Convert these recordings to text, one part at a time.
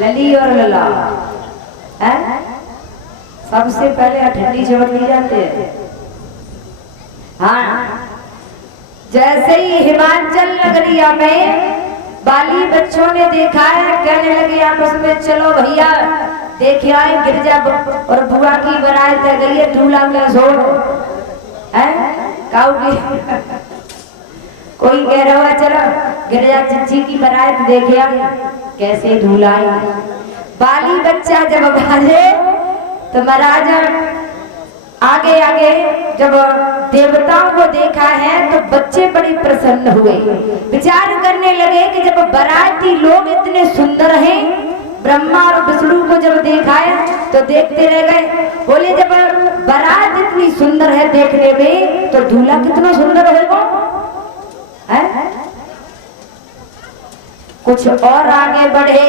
लली और लला है। सबसे पहले ठंडी जोड़ दी जाते हैं। हाँ, जैसे ही हिमाचल नगरिया में बाली बच्चों ने देखा है, कहने लगे आपस में, चलो भैया देखे आए गिरजा और बुआ की बारात है, गई है दूल्हा का जोर है काऊ की। कोई कह रहा है चलो गिरजा चिच्ची की बारात देखे आए, कैसे दूल्हा है। बाली बच्चा जब बाजे तो महाराज आगे आगे जब देवताओं को देखा है तो बच्चे बड़े प्रसन्न हुए। विचार करने लगे कि जब बाराती लोग इतने सुंदर हैं, ब्रह्मा और विष्णु को जब देखा है तो देखते रह गए। बोले जब बारात इतनी सुंदर है देखने में तो दूल्हा कितना सुंदर होगा है। कुछ और आगे बढ़े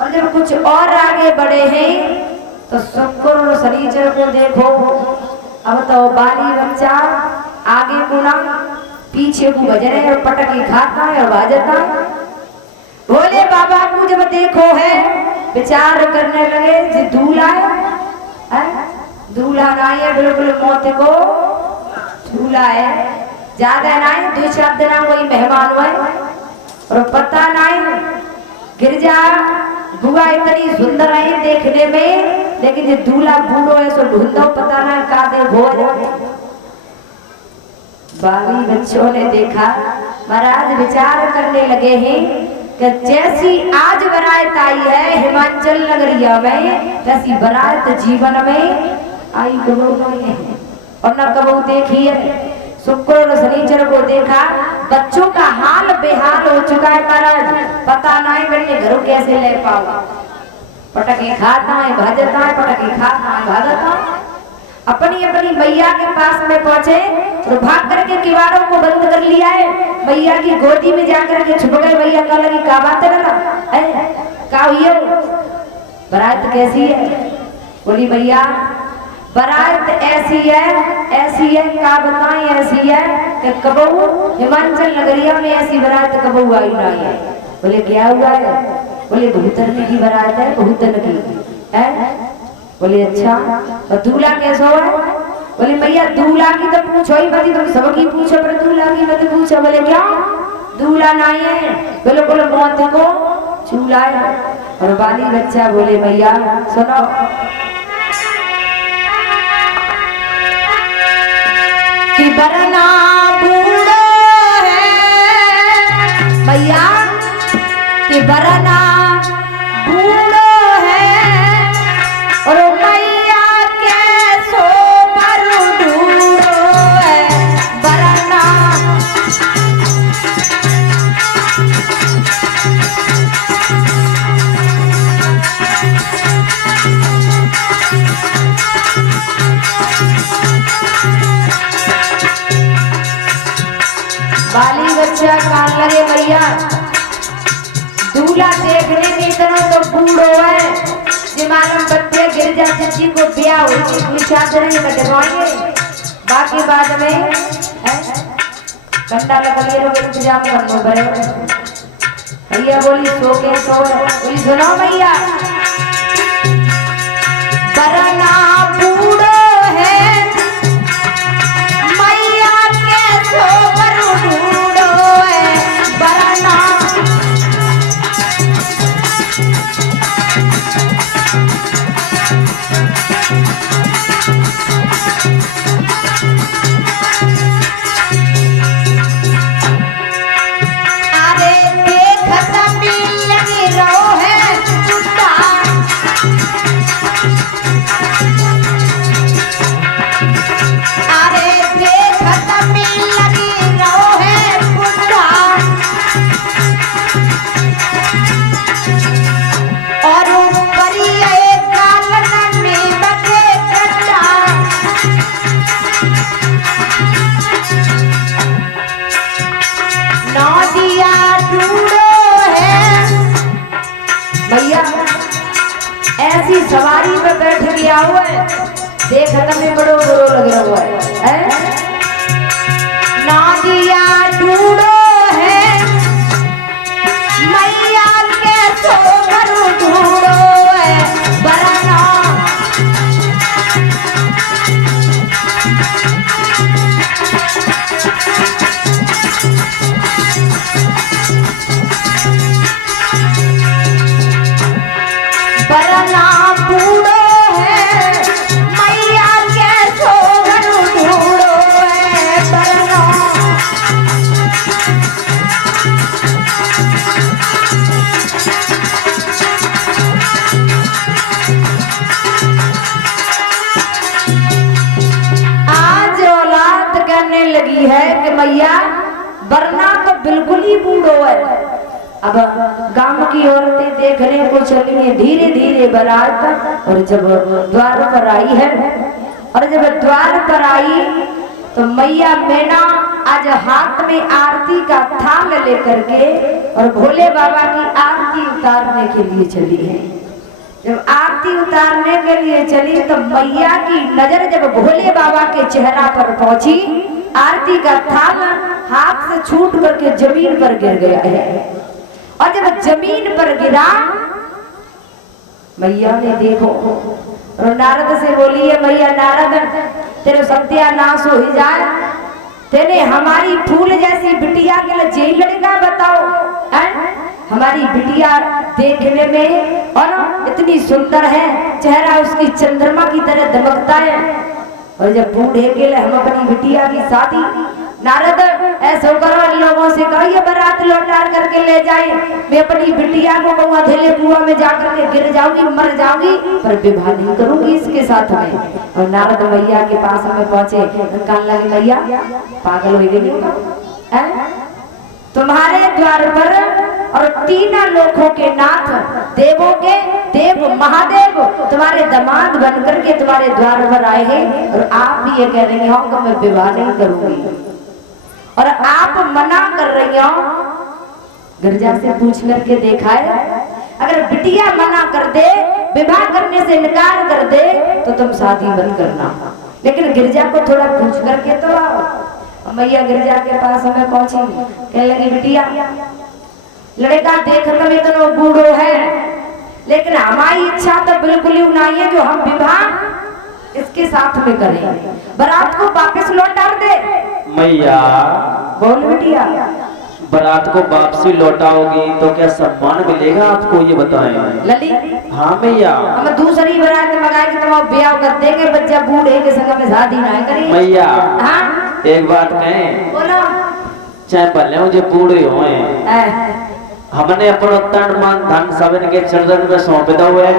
और जब कुछ और आगे बढ़े हैं तो शुक्र और शनिचर को देखो। अब तो बाली बच्चा आगे गुना पीछे को बज रहे और पटकी खाता है और बाजता। भोले बाबा को जब देखो है विचार करने लगे जी दूल्हा है, दूल्हा नहीं है, बिल्कुल मौत को दूल्हा है। ज्यादा नहीं, 2-4 दिन वही मेहमान हुए और पता नहीं गिरजा बुआ इतनी सुंदर है देखने में, लेकिन ये दूल्हा बूढ़ो है सो ढूंढो पता नहीं का दे भोज। बाली बच्चों ने देखा, महाराज विचार करने लगे हैं कि जैसी आज बारात आई है हिमाचल नगरिया में, तैसी बारात जीवन में आई कबू नहीं है और न कबू देखी है। शुक्र और शनिचर को देखा, बच्चों का हाल बेहाल हो चुका है महाराज, पता नहीं मैंने घर कैसे ले पाऊंगा। पटके खाता है भाजता है, पटके खाता है भागता। अपनी अपनी मैया के पास में पहुंचे और भाग करके किवाड़ों को बंद कर लिया है। मैया की गोदी में जाकर के छुप गए। मैया का लगी का बात है ना का हुई बारात कैसी है। बोली मैया बारात ऐसी है का बताएं ऐसी है कि कबू हिमाचल नगरिया में ऐसी बारात कबू आई नहीं है। बोले क्या हुआ है। बोले भूतन की बारात है, भूतन की है। बोले अच्छा तो दूल्हा कैसा है। बोले भैया दूल्हा की तो पूछो ही मत, तुम सबकी पूछो पर दूल्हा की मत पूछो। बोले क्या दूल्हा नहीं है, बिल्कुल मौत को चूल्हा है। और बाली बच्चा बोले भैया सुनो, कि बरना बूढ़ो है भैया, कि बरना बूढ़ो है और मैया के सो पर ढूंढो है। बरना बाली बच्चा कान लगे भैया, दूल्हा देखने की तरह तो बूढ़ो है। मालूम बच्चे गिरजा चिच्ची को ब्याह हुई चादर नहीं कटवाएंगे, बाकी बाद में कंडा लकड़िए लोग इंतजाम करना पड़ेगा। भैया बोली सो के सो, बोली सुनो भैया बरना बूढ़ो है मैया के सो पर ढूंढो है। बरना ऐसी सवारी में बैठ गया हुआ है, देख में बड़ो बुरो लग रहा है। नादिया ढूंढो है मैया के सोकर ही बूढ़ो है। अब गांव की औरतें देखने को चली है धीरे धीरे बारात, और जब द्वार पर आई है, और जब द्वार पर आई तो मैया मैना आज हाथ में आरती का थाल लेकर के और भोले बाबा की आरती उतारने के लिए चली है। जब आरती उतारने के लिए चली तो मैया की नजर जब भोले बाबा के चेहरा पर पहुंची, आरती का थाल हाथ से छूट करके जमीन पर गिर गया है। और जब जमीन पर गिरा, मैया ने देखो और नारद से बोली है, मैया नारद तेरे सत्यानाश हो ही जाए, तेने हमारी फूल जैसी बिटिया के लिए जेल लड़ेगा बताओ है? हमारी बिटिया देखने में और इतनी सुंदर है, चेहरा उसकी चंद्रमा की तरह दमकता है, और जब बूढ़े के लिए हम अपनी बिटिया की शादी, नारद ऐसा करो इन लोगों से कहो ये बारात लौटा करके ले जाए, मैं अपनी बिटिया को कहूँ अधेले कुआं में जाकर के गिर जाऊंगी, मर जाऊंगी, पर विवाह नहीं करूंगी इसके साथ में। और नारद मैया के पास में पहुंचे, कहने लगे मैया पागल हो गई, तुम्हारे द्वार पर और तीनों लोकों के नाथ देवों के देव महादेव तुम्हारे दामाद बन करके तुम्हारे द्वार पर आए हैं, और आप भी ये कह रही हो कि मैं विवाह नहीं करूंगी, और आप मना कर रही हो। गिरजा से पूछ करके देखा है, अगर बिटिया मना कर दे, विवाह करने से इनकार कर दे तो तुम शादी बंद करना, लेकिन गिरजा को थोड़ा पूछ करके तो आओ। मैया गिरजा के पास हमें पहुंची, कहने लगी बिटिया लड़का देखने में तो बूढ़ो है, लेकिन हमारी इच्छा तो बिल्कुल ही नहीं है जो हम विवाह इसके साथ में करें, बारात को वापस लौटा दे। मैया बोल बिटिया, बारात को वापसी लौटाओगी तो क्या सम्मान मिलेगा आपको, ये बताएं। लली हाँ मैया, हम दूसरी बारात मंगाएंगे तो हम ब्याह कर देंगे, बच्चा बूढ़े के संग में शादी ना करें। मैया हाँ एक बात कहें, बोलो, चाहे भले मुझे बूढ़े होए, हमने अपना तन मन धन सब इनके चरण में सौंप दो है,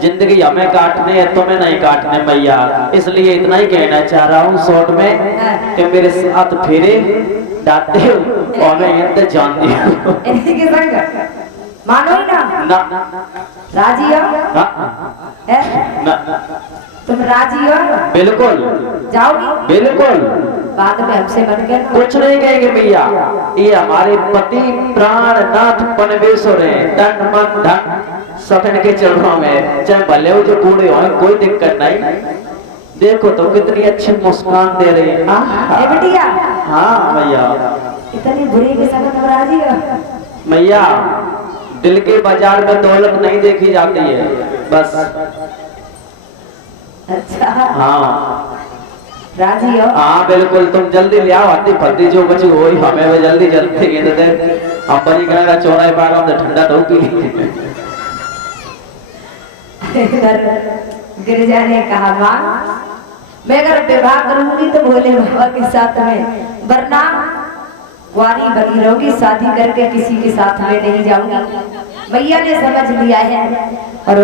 जिंदगी हमें काटने है तुम्हें नहीं काटने मैया, इसलिए इतना ही कहना चाह रहा हूँ शॉर्ट में कि मेरे साथ फेरे डालते हो और मैं इंतजाम जानती हूँ, मानो ही ना राजी हो ना? तुम राजी हो? बिल्कुल जाओगी? बिल्कुल, बाद में हमसे बनकर कुछ नहीं कहेंगे भैया, ये हमारे पति प्राणनाथ परमेश्वर है, तन मन धन सब इनके चरणों में, चाहे भले हो जो बूढ़े हो कोई दिक्कत नहीं। देखो तो कितनी अच्छी मुस्कान दे रही है बिटिया। हाँ भैया, इतनी बुरी के संग तुम राजी हो? मैया दिल के बाजार में दौलत नहीं देखी जाती है बस। अच्छा हाँ राजी हो? हाँ बिल्कुल, तुम जल्दी ले आओ, आती फलती जो बची हो हमें भी जल्दी जल्दी हम बड़ी का चौराहे पार हम ठंडा तो पी। गिरिजा ने कहा माँ मैं अगर विवाह करूंगी तो भोले बाबा के साथ में, वरना वारी बनी रहोगी, शादी करके किसी के साथ में नहीं जाऊंगी। मैया ने समझ लिया है और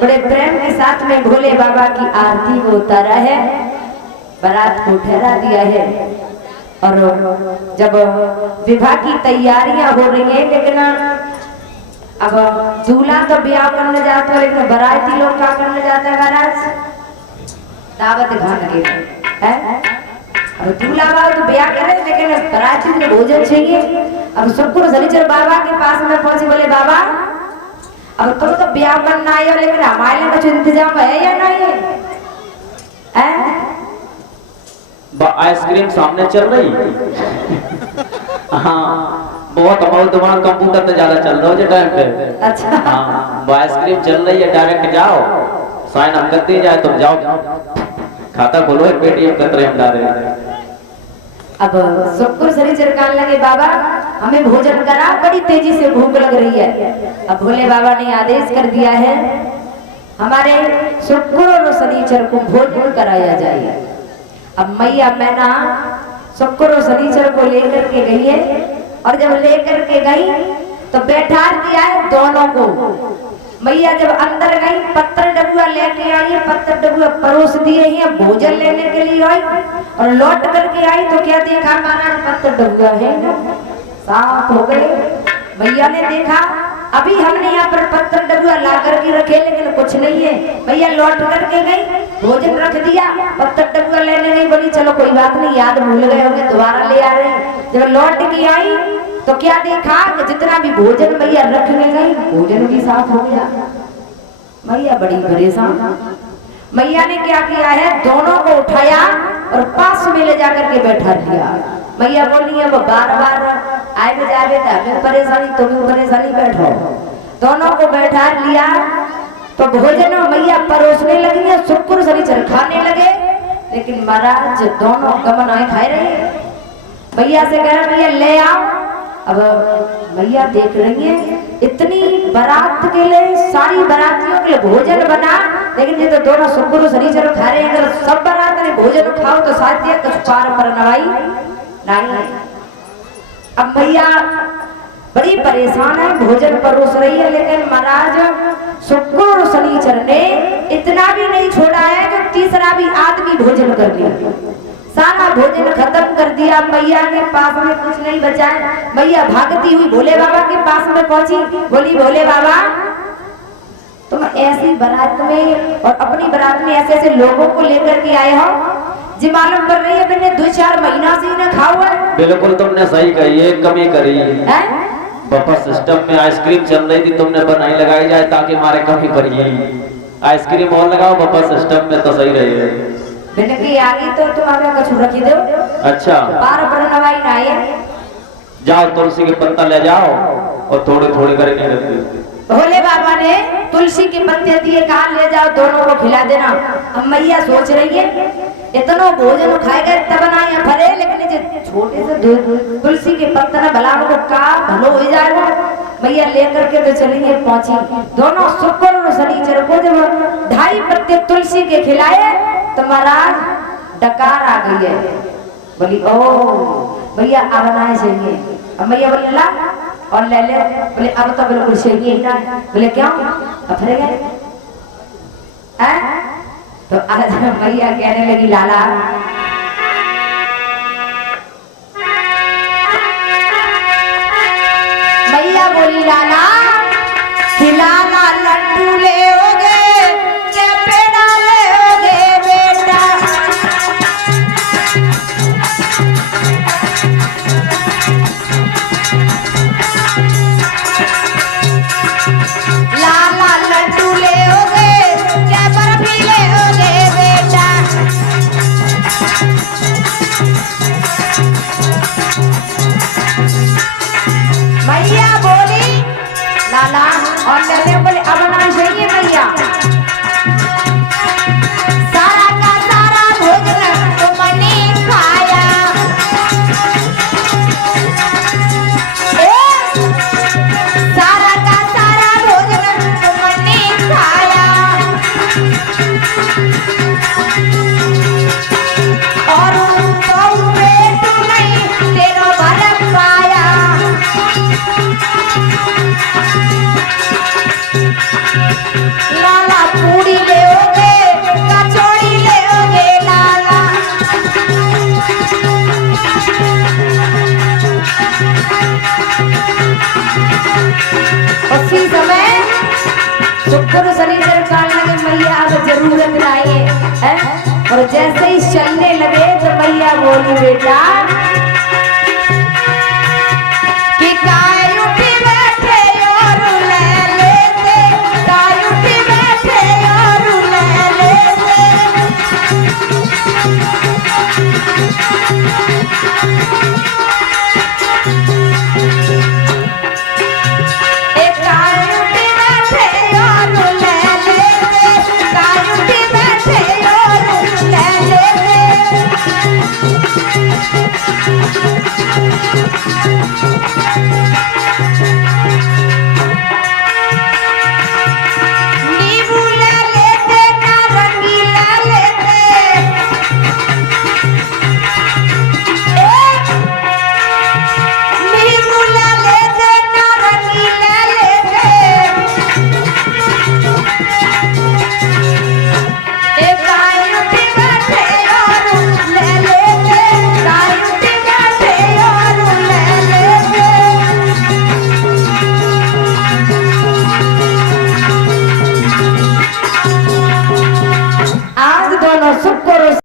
बड़े प्रेम के साथ में भोले बाबा की आरती को उतारा है, बारात को ठहरा दिया है, और जब विवाह की तैयारियां हो रही है, लेकिन अब दूल्हा तो ब्याह करने जाता है, लेकिन बाराती लोग क्या करने जाते हैं महाराज? दावत खाने के है, और दूल्हा बाबा तो ब्याह करे, लेकिन बाराती को भोजन चाहिए। अब शुक्र शनिचर बाबा के पास में पहुंचे, बोले बाबा अब तुम तो ब्याह करना आए हो, लेकिन हमारे लिए कुछ इंतजाम है या नहीं है? आइसक्रीम सामने चल रही हाँ बहुत अमाउंट दिमाग कंप्यूटर पे ज्यादा चल रहा है टाइम पे। अच्छा हाँ आइसक्रीम चल रही है, डायरेक्ट जाओ साइन हम करते जाए, तुम जाओ खाता खोलो, एक पेटीएम करते हम डाल रहे। अब शुक्र शनिचर कहने लगे बाबा हमें भोजन करा, बड़ी तेजी से भूख लग रही है। अब भोले बाबा ने आदेश कर दिया है हमारे शुक्र और शनिचर को भोजन कराया जाए। अब मैया मैना शुक्र और शनिचर को लेकर के गई है, और जब लेकर के गई तो बैठा दिया है दोनों को। मैया जब अंदर गई पत्थर डबुआ लेके आई है, पत्थर डबुआ परोस दिए हैं, भोजन लेने के लिए आई और लौट करके आई तो क्या देखा महाराज पत्थर डबुआ है ना, साफ हो गए। भैया ने देखा अभी हमने यहाँ पर पत्थर डबुआ ला करके रखे लेकिन कुछ नहीं है। भैया लौट करके गई, भोजन रख दिया, पत्थर डबुआ लेने गई, बोली चलो कोई बात नहीं, याद भूल गए होंगे दोबारा ले आ रहे हैं। जब लौट के आई तो क्या देखा कि जितना भी भोजन भैया रखने गई भोजन भी साफ हो गया। भैया बड़ी परेशान। मैया ने क्या किया है, दोनों को उठाया और पास में ले जाकर के बैठा दिया। मैया बोली अब बार बार आए में जावे हमें परेशानी, तुम्हें परेशानी, बैठो। दोनों को बैठा लिया तो भोजन मैया परोसने लगी है, शुक्र शनिचर खाने लगे। लेकिन महाराज दोनों गमन आए खाए रहे। भैया से कह रहे भैया ले आओ। अब मैया देख रही है इतनी बारात के लिए, सारी बारातियों के लिए भोजन बना, लेकिन ये तो दोनों शुक्र शनिचर खा रहे हैं। अगर सब बारात ने भोजन खाओ तो साथ कुछ पार पर नवाई नहीं। अब भैया बड़ी परेशान है, भोजन परोस रही है, लेकिन महाराज शुक्र और शनिचर ने इतना भी नहीं छोड़ा है कि तीसरा भी आदमी भोजन कर लिया। सारा भोजन खत्म कर दिया। मैया के पास में कुछ नहीं बचा है। मैया भागती हुई भोले बाबा के पास में पहुंची, बोली भोले बाबा तुम ऐसी बारात में और अपनी बारात में ऐसे ऐसे लोगों को लेकर के आए हो जी, मालूम कर रही है मैंने 2-4 महीना से ही ना खाओ है। बिल्कुल तुमने सही कही, एक कमी करी है। बफर सिस्टम में आइसक्रीम चल रही थी, तुमने बनाई लगाई जाए ताकि हमारे कमी पड़ी। आइसक्रीम और लगाओ बफर सिस्टम में तो सही रहे। बिनकी आ गई तो तुम हमें कुछ रखी दो। अच्छा पार पर नवाई ना है। जाओ तुलसी के पत्ता ले जाओ और थोड़े थोड़े करके रख दो। भोले बाबा ने तुलसी के पत्ते दिए, कहा ले जाओ दोनों को खिला देना। अब मैया सोच रही है इतना भोजन खाएगा तब ना या फरे, लेकिन छोटे से तुलसी के पत्ते ना भला को का भलो हो जाएगा। मैया लेकर के तो चली है, पहुंची। दोनों शुक्र और शनिचर को जब 2.5 पत्ते तुलसी के खिलाए तो महाराज डकार आ गई है। बोली ओ भैया अब ना चाहिए। अब मैया बोली ला और ले ले। बोले अब तो बिल्कुल चाहिए ही ना। बोले क्यों अफरे गए? तो आज मैया कहने लगी लाला मैया बोली लाला खिलाना लड्डू ले होगे क्या पेड़ा ले होगे बेटा? लाला लड्डू ले होगे क्या बर्फी ले होगे बेटा? मैया बोली लाला और लड़के बोले अब ना चाहिए भैया। सारा का सारा भोजन तुमने खाया, सारा का सारा भोजन तुमने खाया और तो पेट नहीं तेरा भर पाया। लाला पूड़ी ले होगे कचौड़ी ले होगे लाला। उसी समय शुक्र शनिचर काटने के मैया अब जरूरत नहीं है। और जैसे ही चलने लगे तो मैया बोली बेटा